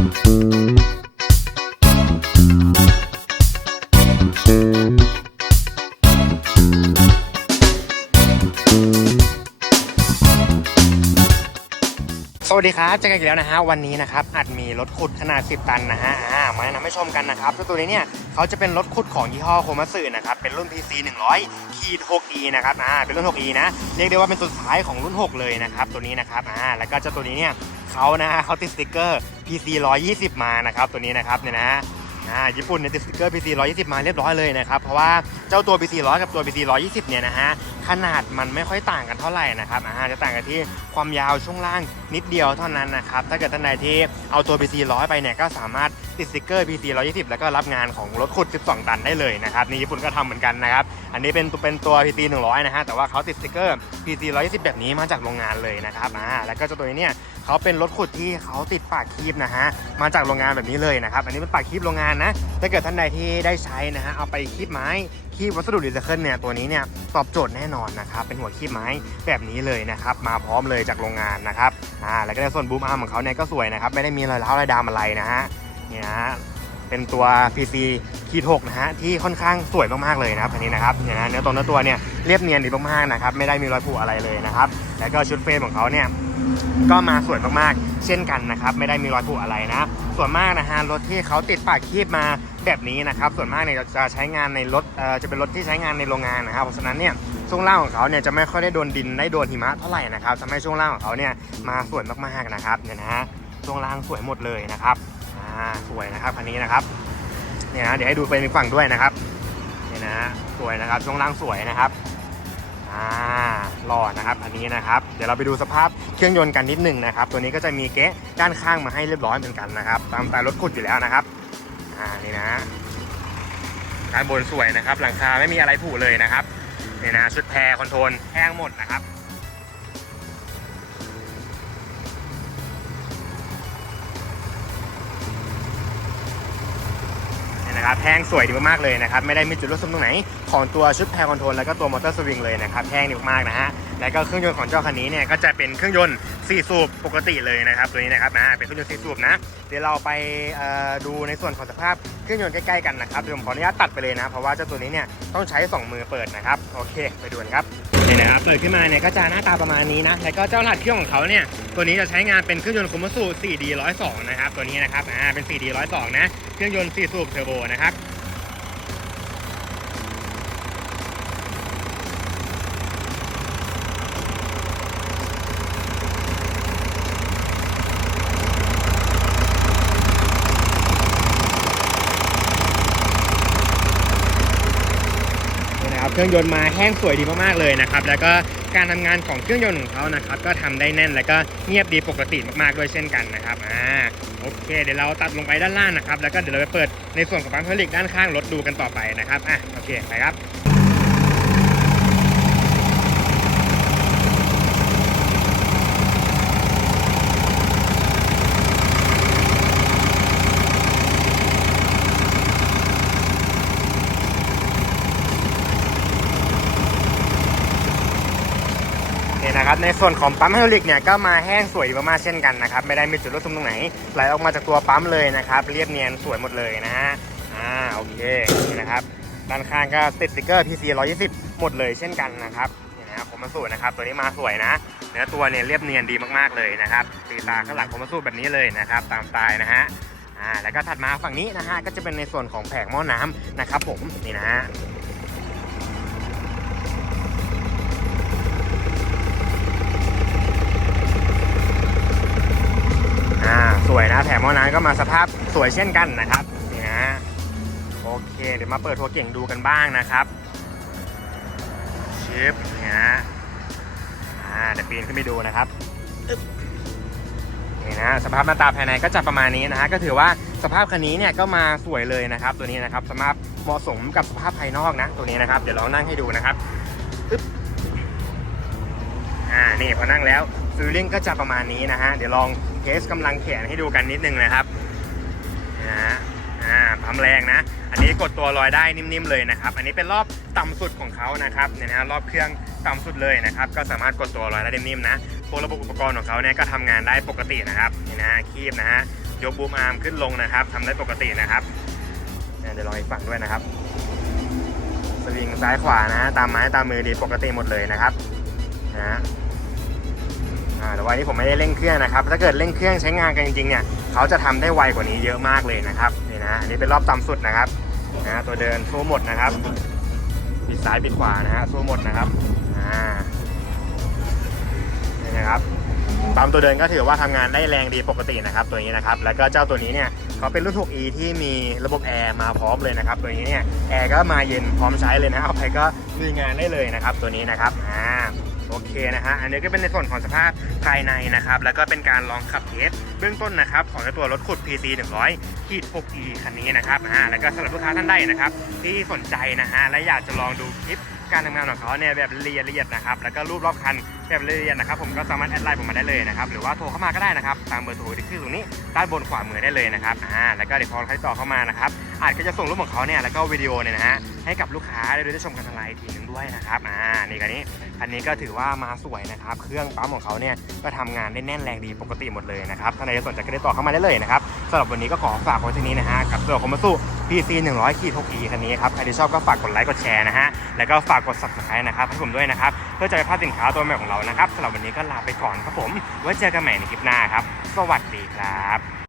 สวัสดีครับเจอกันอีกแล้วนะฮะวันนี้นะครับอาจมีรถขุดขนาด 10 ตันนะฮะอ่ามาแนะนำให้ชมกันนะครับตัวนี้เนี่ยเขาจะเป็นรถขุดของยี่ห้อโคมัสึนะครับเป็นรุ่น PC 100ขีด 6e นะครับอ่าเป็นรุ่น 6e นะเรียกได้ว่าเป็นสุดท้ายของรุ่น 6 เลยนะครับตัวนี้นะครับอ่าแล้วก็เจ้าตัวนี้เนี่ย เขานะฮะเขาติดสติกเกอร์ PC 120 มานะครับตัวนี้นะครับเนี่ยนะฮะอ่าญี่ปุ่นเนี่ยติดสติกเกอร์ PC 120 มาเรียบร้อยเลยนะครับเพราะว่าเจ้าตัว PC 100 กับตัว PC 120 เนี่ยนะฮะขนาดมันไม่ค่อยต่างกันเท่าไหร่นะครับอ่าจะต่างกันที่ความยาวช่วงล่างนิดเดียวเท่านั้นนะครับถ้าเกิดท่านใดที่เอาตัว PC 100 ไปเนี่ยก็สามารถ ติดสติกเกอร์ PC 120 แล้วก็รับงานของรถขุด 12 ตันได้เลยนะครับนี่ญี่ปุ่นก็ทำเหมือนกันนะครับ อันนี้เป็นเป็นตัว PC 100 นะฮะ แต่ว่าเขาติดสติกเกอร์ PC 120 แบบนี้มาจากโรงงานเลยนะครับอ่าแล้วก็เจ้าตัวนี้เนี่ยเขาเป็นรถขุดที่เขาติดปากคีบนะฮะ มาจากโรงงานแบบนี้เลยนะครับ อันนี้เป็นปากคีบโรงงานนะ ถ้าเกิดท่านใดที่ได้ใช้นะฮะ เอาไปคีบไม้ คีบวัสดุรีไซเคิลเนี่ย ตัวนี้เนี่ยตอบโจทย์แน่นอนนะครับ เป็นหัวคีบไม้แบบนี้เลยนะครับ มาพร้อมเลยจากโรงงานนะครับ อ่า แล้วก็ในส่วนบูมอาร์มของเขาเนี่ยก็สวยนะครับ ไม่ได้มีรอยร้าวรอยดำอะไรนะฮะ เนี่ยฮะเป็นตัว PC คีด6นะฮะที่ค่อนข้างสวยมากๆเลยนะครับอันนี้นะครับเนี่ยนะเนื้อตรงเนื้อตัวเนี่ยเรียบเนียนดีมากๆนะครับไม่ได้มีรอยผุอะไรเลยนะครับแล้วก็ชุดเฟรมของเขาเนี่ยก็มาสวยมากๆ เช่นกันนะครับ ไม่ได้มีรอยผุอะไรนะ ส่วนมากนะฮะรถที่เขาติดปากคีบมาแบบนี้นะครับ ส่วนมากเนี่ยจะใช้งานในรถจะเป็นรถที่ใช้งานในโรงงานนะครับ เพราะฉะนั้นเนี่ยช่วงล่างของเขาเนี่ยจะไม่ค่อยได้โดนดินได้โดนหิมะเท่าไหร่นะครับทำให้ช่วงล่างของเขาเนี่ยมาสวยมากๆนะครับเนี่ยนะฮะช่วงล่างสวยหมดเลยนะครับ อ่าสวยนะครับคันนี้นะครับเนี่ยนะเดี๋ยวให้ดูไปในฝั่งด้วยนะครับเนี่ยนะฮะสวยนะครับช่วงล่างสวยนะครับอ่าหล่อนะครับอันนี้นะครับ เดี๋ยวเราไปดูสภาพเครื่องยนต์กันนิดหนึ่งนะครับ ตัวนี้ก็จะมีเก๊ะด้านข้างมาให้เรียบร้อยเหมือนกันนะครับตามสไตล์รถขุดอยู่แล้วนะครับอ่านี่นะด้านบนสวยนะครับ หลังคาไม่มีอะไรผุเลยนะครับเนี่ยนะชุดแพรคอนโทรลแห้งหมดนะครับ นะครับแห้งสวยดีมากๆเลยนะครับไม่ได้มีจุดรั่วซึมตรงไหน ของตัวชุดแพรคอนโทรลแล้วก็ตัวมอเตอร์สวิงเลยนะครับแห้งดีมากๆนะฮะแล้วก็เครื่องยนต์ของเจ้าคันนี้เนี่ยก็จะเป็นเครื่องยนต์4สูบปกติเลยนะครับตัวนี้นะครับนะเป็นเครื่องยนต์4สูบนะเดี๋ยวเราไปดูในส่วนของสภาพเครื่องยนต์ใกล้ๆกันนะครับเดี๋ยวผมขออนุญาตตัดไปเลยนะเพราะว่าเจ้าตัวนี้เนี่ยต้องใช้สองมือเปิดนะครับโอเค ไปดูกันครับ นี่ยนะครับเปิดขึ้นมาเนี่ยก็จะหน้าตาประมาณนี้นะแล้วก็เจ้ารหัสเครื่องของเขาเนี่ยตัวนี้จะใช้งานเป็นเครื่องยนต์คุมมัสู 4D 102 นะครับตัวนี้นะครับอ่าเป็น 4D 102 นะเครื่องยนต์4สูบเทอร์โบนะครับ นี่นะครับ เครื่องยนต์มาแห้งสวยดีมากๆเลยนะครับแล้วก็การทำงานของเครื่องยนต์ของเขานะครับก็ทำได้แน่นแล้วก็เงียบดีปกติมากๆด้วยเช่นกันนะครับอ่าโอเค เดี๋ยวเราตัดลงไปด้านล่างนะครับแล้วก็เดี๋ยวเราไปเปิดในส่วนของปั๊มผลิตด้านข้างรถดูกันต่อไปนะครับอะโอเคไปครับ เนี่ยนะครับ ในส่วนของปั๊มไฮดรอลิกเนี่ยก็มาแห้งสวยมากๆเช่นกันนะครับไม่ได้มีจุดรั่วซึมตรงไหนไหลออกมาจากตัวปั๊มเลยนะครับเรียบเนียนสวยหมดเลยนะฮะอ่าโอเคนี่นะครับด้านข้างก็ติดสติกเกอร์ PC 120 หมดเลยเช่นกันนะครับนี่นะครับผมมาสูนะครับตัวนี้มาสวยนะเนื้อตัวเนี่ยเรียบเนียนดีมากๆเลยนะครับตีตาข้างหลังผมมาสูแบบนี้เลยนะครับตามสไตล์นะฮะอ่าแล้วก็ถัดมาฝั่งนี้นะฮะก็จะเป็นในส่วนของแผงหม้อน้ำนะครับผมนี่นะฮะ อ่าสวยนะ แถมหม้อน้ำก็มาสภาพสวยเช่นกันนะครับนี่นะโอเค เดี๋ยวมาเปิดทัวร์เก่งดูกันบ้างนะครับชิปนี่นะอ่าเดี๋ยวปีนขึ้นไปดูนะครับนี่นะสภาพหน้าตาภายในก็จะประมาณนี้นะฮะก็ถือว่าสภาพคันนี้เนี่ยก็มาสวยเลยนะครับ ตัวนี้นะครับสภาพเหมาะสมกับสภาพภายนอกนะ ตัวนี้นะครับ เดี๋ยวเรานั่งให้ดูนะครับอึ๊บอ่านี่พอนั่งแล้วฟิลลิ่งก็จะประมาณนี้นะฮะเดี๋ยวลอง เทสกำลังแขนให้ดูกันนิดนึงนะครับนะฮะอ่าปั๊มแรงนะ อันนี้กดตัวลอยได้นิ่มๆเลยนะครับ อันนี้เป็นรอบต่ำสุดของเขานะครับเนี่ยนะฮะรอบเครื่องต่ำสุดเลยนะครับ ก็สามารถกดตัวลอยได้นิ่มๆนะพวกระบบอุปกรณ์ของเขาเนี่ยก็ทำงานได้ปกตินะครับนี่นะคีบนะฮะยกบูมอาร์มขึ้นลงนะครับทำได้ปกตินะครับเนี่ยเดี๋ยวลองอีกฝั่งด้วยนะครับ สวิงซ้ายขวานะฮะตามไม้ตามมือดีปกติหมดเลยนะครับนะฮะ อ่าแต่วันนี้ผมไม่ได้เร่งเครื่องนะครับ ถ้าเกิดเร่งเครื่องใช้งานกันจริงๆเนี่ยเขาจะทำได้ไวกว่านี้เยอะมากเลยนะครับนี่นะอันนี้เป็นรอบต่ำสุดนะครับนะตัวเดินสู้หมดนะครับปิดซ้ายปิดขวานะฮะสู้หมดนะครับอ่านี่นะครับปั๊มตัวเดินก็ถือว่าทำงานได้แรงดีปกตินะครับ ตัวนี้นะครับ แล้วก็เจ้าตัวนี้เนี่ยเขาเป็นรุ่น 6e ที่มีระบบแอร์มาพร้อมเลยนะครับ ตัวนี้เนี่ยแอร์ก็มาเย็นพร้อมใช้เลยนะเอาไปก็มีงานได้เลยนะครับ ตัวนี้นะครับอ่า โอเคนะฮะอันนี้ก็เป็นในส่วนของสภาพภายในนะครับ แล้วก็เป็นการลองขับเทสเบื้องต้นนะครับของตัวรถขุด PC 100ขีด 6e คันนี้นะครับอ่าแล้วก็สำหรับลูกค้าท่านใดนะครับที่สนใจนะฮะและอยากจะลองดูคลิปการทำงานของเขาเนี่ยแบบละเอียดๆนะครับแล้วก็รูปรอบคันแบบละเอียดนะครับผมก็สามารถแอดไลน์ผมมาได้เลยนะครับหรือว่าโทรเข้ามาก็ได้นะครับตามเบอร์โทรที่ขึ้นตรงนี้ด้านบนขวามือได้เลยนะครับอ่าแล้วก็เดี๋ยวพอเขาติดต่อเข้ามานะครับอาจก็จะส่งรูปของเขาเนี่ยแล้วก็วิดีโอเนี่ยนะฮะให้กับลูกค้าได้ดูได้ชมกันทางไลน์ที ด้วยนะครับอ่านี่คันนี้คันนี้ก็ถือว่ามาสวยนะครับ เครื่องปั๊มของเขาเนี่ยก็ทำงานได้แน่นแรงดีปกติหมดเลยนะครับถ้าใครสนใจก็ได้ต่อเข้ามาได้เลยนะครับสำหรับวันนี้ก็ขอฝากไว้ที่นี้นะฮะกับตัวคอมมาสู้ PC 100ขีด 6e คันนี้ครับใครที่ชอบก็ฝากกดไลค์กดแชร์นะฮะแล้วก็ฝากกด subscribe นะครับให้ผมด้วยนะครับเพื่อจะไม่พลาดสินค้าตัวใหม่ของเรานะครับสำหรับวันนี้ก็ลาไปก่อนครับผมไว้เจอกันใหม่ในคลิปหน้าครับ สวัสดีครับ